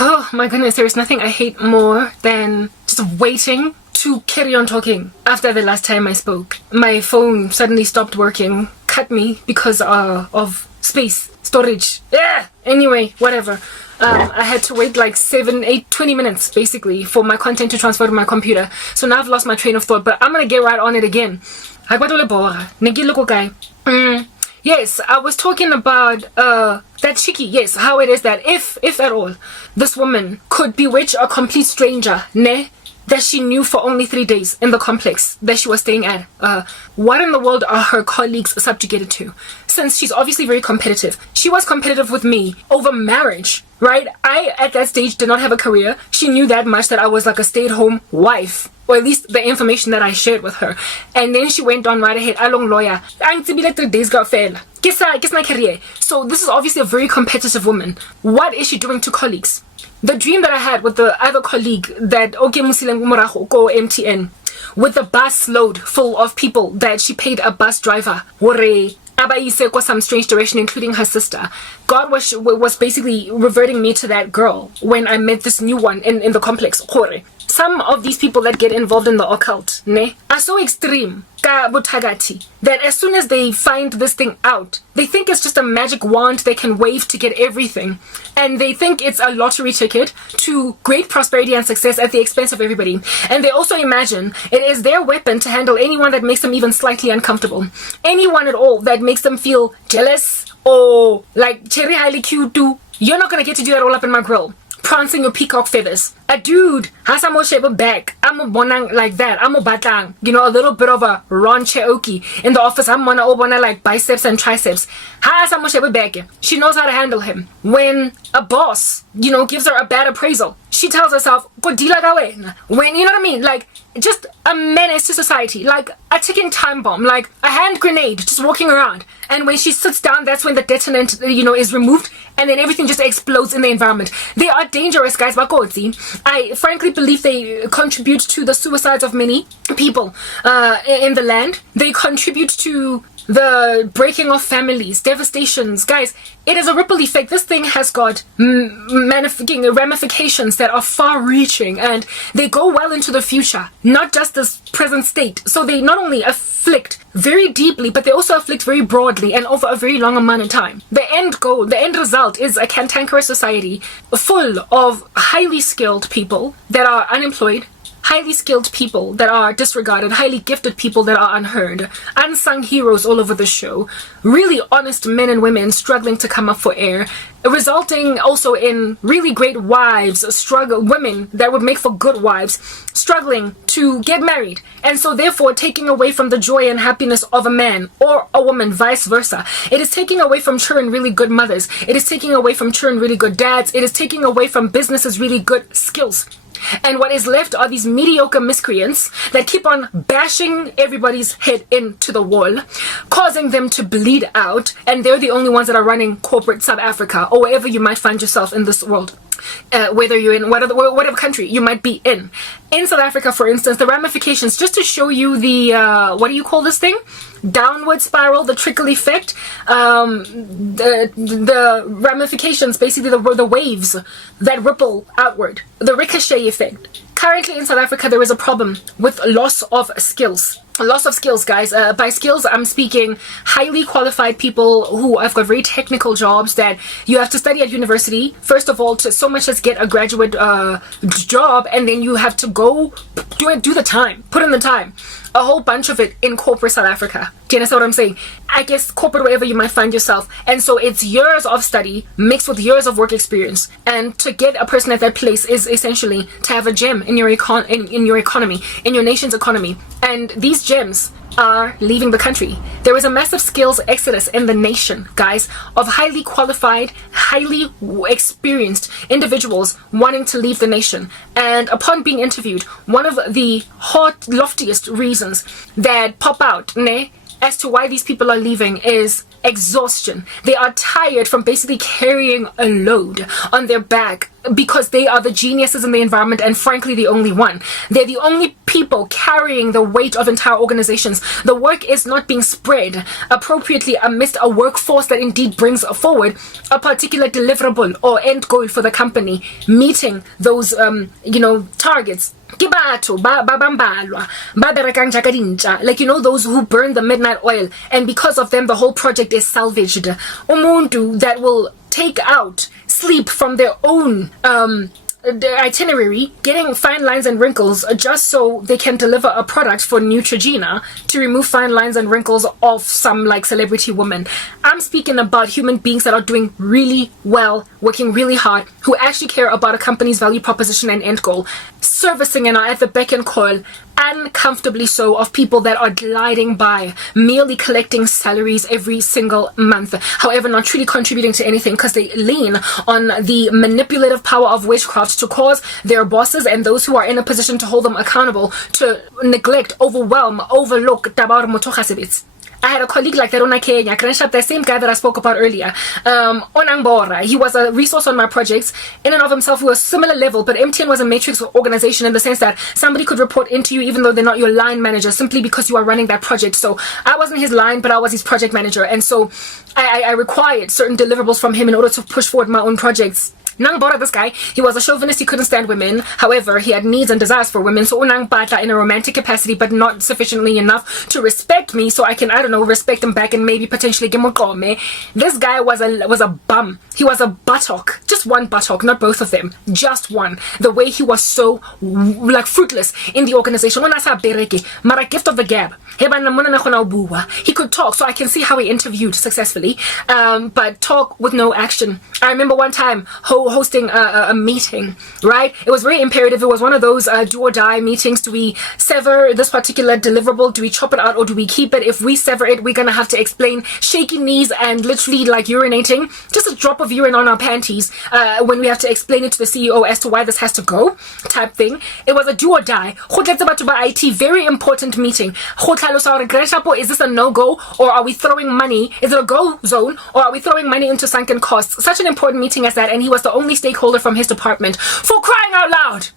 Oh my goodness, there is nothing I hate more than just waiting to carry on talking. After the last time I spoke, my phone suddenly stopped working, cut me because of space, storage. Yeah. Anyway, whatever. I had to wait like 7, 8, 20 minutes basically for my content to transfer to my computer. So now I've lost my train of thought, but I'm gonna get right on it again. Yes, I was talking about that cheeky, yes, how it is that if at all, this woman could bewitch a complete stranger, ne? That she knew for only 3 days in the complex that she was staying at. What in the world are her colleagues subjugated to? Since she's obviously very competitive. She was competitive with me over marriage, right? I, at that stage, did not have a career. She knew that much that I was like a stay-at-home wife. Or at least the information that I shared with her. And then she went on right ahead, along lawyer. I'm to be like 3 days got fail. Guess my career. So this is obviously a very competitive woman. What is she doing to colleagues? The dream that I had with the other colleague that go MTN with the bus load full of people that she paid a bus driver some strange direction, including her sister. God was basically reverting me to that girl when I met this new one in the complex. Some of these people that get involved in the occult are so extreme that as soon as they find this thing out, they think it's just a magic wand they can wave to get everything, and they think it's a lottery ticket to great prosperity and success at the expense of everybody. And they also imagine it is their weapon to handle anyone that makes them even slightly uncomfortable, anyone at all that makes them feel jealous or like cherry highly cute. You're not gonna get to do that all up in my grill, prancing your peacock feathers. A dude has a more shape of back. I'm a bonang like that. I'm a batang. You know, a little bit of a Ron Cheoki. In the office, I'm wanna like biceps and triceps. Has a more shape of back. She knows how to handle him. When a boss, gives her a bad appraisal, she tells herself, go deal that. When, you know what I mean? Like, just a menace to society. Like a ticking time bomb. Like a hand grenade just walking around. And when she sits down, that's when the detonant, is removed. And then everything just explodes in the environment. They are dangerous, guys. I frankly believe they contribute to the suicides of many people in the land. They contribute to the breaking of families, devastations. Guys, it is a ripple effect. This thing has got ramifications that are far-reaching, and they go well into the future, not just this present state. So they not only afflict very deeply, but they also afflict very broadly and over a very long amount of time. The end goal, the end result is a cantankerous society full of highly skilled people that are unemployed, highly skilled people that are disregarded, highly gifted people that are unheard, unsung heroes all over the show, really honest men and women struggling to come up for air, resulting also in really great wives, women that would make for good wives, struggling to get married, and so therefore taking away from the joy and happiness of a man or a woman, vice versa. It is taking away from children really good mothers. It is taking away from children really good dads. It is taking away from businesses really good skills. And what is left are these mediocre miscreants that keep on bashing everybody's head into the wall, causing them to bleed out, and they're the only ones that are running corporate South Africa or wherever you might find yourself in this world. Whether you're in whatever country you might be in. In South Africa, for instance, the ramifications, just to show you the, what do you call this thing? Downward spiral, the trickle effect, the ramifications, basically the waves that ripple outward, the ricochet effect. Currently in South Africa, there is a problem with loss of skills. Loss of skills, guys. By skills, I'm speaking highly qualified people who have got very technical jobs that you have to study at university, first of all, to so much as get a graduate job, and then you have to go do the time, put in the time. A whole bunch of it in corporate South Africa. Do you understand what I'm saying? I guess corporate wherever you might find yourself. And so it's years of study mixed with years of work experience. And to get a person at that place is essentially to have a gem in your in your economy, in your nation's economy. And these gems are leaving the country. There is a massive skills exodus in the nation, guys, of highly qualified, highly experienced individuals wanting to leave the nation. And upon being interviewed, one of the loftiest reasons that pop out as to why these people are leaving is exhaustion. They are tired from basically carrying a load on their back because they are the geniuses in the environment and frankly the only one. They're the only people carrying the weight of entire organizations. The work is not being spread appropriately amidst a workforce that indeed brings forward a particular deliverable or end goal for the company, meeting those targets. Like, those who burn the midnight oil, and because of them the whole project is salvaged. Umuntu that will take out sleep from their own the itinerary, getting fine lines and wrinkles just so they can deliver a product for Neutrogena to remove fine lines and wrinkles of some like celebrity woman. I'm speaking about human beings that are doing really well, working really hard, who actually care about a company's value proposition and end goal, servicing and are at the beck and call, uncomfortably so, of people that are gliding by, merely collecting salaries every single month, however not truly contributing to anything because they lean on the manipulative power of witchcraft to cause their bosses and those who are in a position to hold them accountable to neglect, overwhelm, overlook tabar motogasebits. I had a colleague like that on Kenya, the same guy that I spoke about earlier, Onangbora. He was a resource on my projects. In and of himself, we were similar level, but MTN was a matrix organization in the sense that somebody could report into you even though they're not your line manager, simply because you are running that project. So I wasn't his line, but I was his project manager. And so I required certain deliverables from him in order to push forward my own projects. Nang Bora, this guy, he was a chauvinist, he couldn't stand women. However, he had needs and desires for women. So Unang Batla in a romantic capacity, but not sufficiently enough to respect me, so I can, respect him back and maybe potentially give him. This guy was a bum. He was a buttock. Just one buttock, not both of them. Just one. The way he was so like fruitless in the organization. Mara gift of the gab. He could talk, so I can see how he interviewed successfully, but talk with no action. I remember one time hosting a meeting, right? It was very imperative. It was one of those do or die meetings. Do we sever this particular deliverable? Do we chop it out or do we keep it? If we sever it, we're gonna have to explain shaky knees and literally like urinating, just a drop of urine on our panties when we have to explain it to the CEO as to why this has to go type thing. It was a do or die. IT, very important meeting. Is this a no-go, or are we throwing money? Is it a go zone, or are we throwing money into sunken costs? Such an important meeting as that, and he was the only stakeholder from his department. For crying out loud!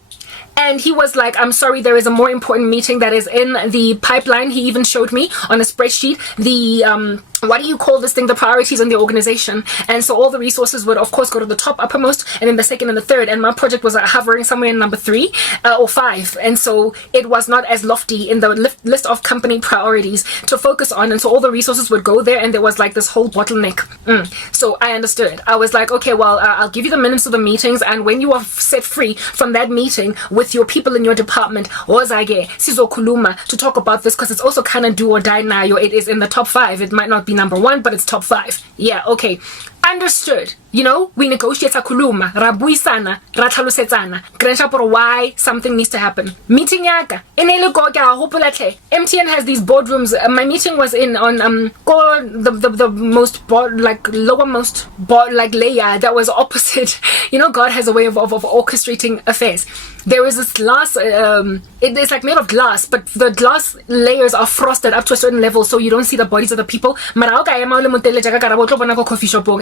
And he was like, I'm sorry, there is a more important meeting that is in the pipeline. He even showed me on a spreadsheet the what do you call this thing, the priorities in the organization. And so all the resources would of course go to the top uppermost, and then the second and the third, and my project was hovering somewhere in number 3 or 5, and so it was not as lofty in the list of company priorities to focus on, and so all the resources would go there, and there was like this whole bottleneck. So I understood. I was like, okay, well, I'll give you the minutes of the meetings, and when you are set free from that meeting with your people in your department, sizokhuluma to talk about this, because it's also kind of do or die now. It is in the top 5. It might not be number 1, but it's top 5. Yeah, okay. Understood. We negotiate kuluma, rabuisana, rathalusetsana, grandchapor why something needs to happen. Meeting yaka. MTN has these boardrooms. My meeting was on the most lowermost layer that was opposite. God has a way of orchestrating affairs. There is this glass, it's like made of glass, but the glass layers are frosted up to a certain level so you don't see the bodies of the people.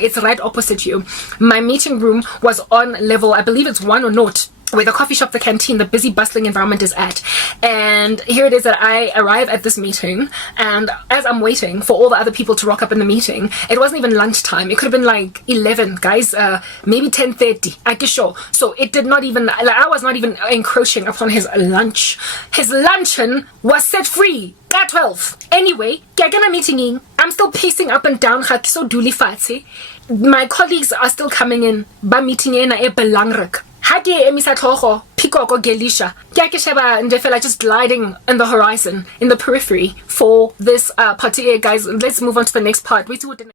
It's right opposite you. My meeting room was on level, I believe it's 1 or not, where the coffee shop, the canteen, the busy bustling environment is at. And here it is that I arrive at this meeting, and as I'm waiting for all the other people to rock up in the meeting, it wasn't even lunchtime. It could have been like 11, guys, maybe 10:30, I guess sure. So it did not even, I was not even encroaching upon his lunch. His luncheon was set free at 12. Anyway, meeting, I'm still pacing up and down, my colleagues are still coming in, ba meeting ena e belangrik. Hake emisa tlhogo pikoko gelisha ke sheba ndefela just gliding in the horizon, in the periphery for this party. Guys, let's move on to the next part.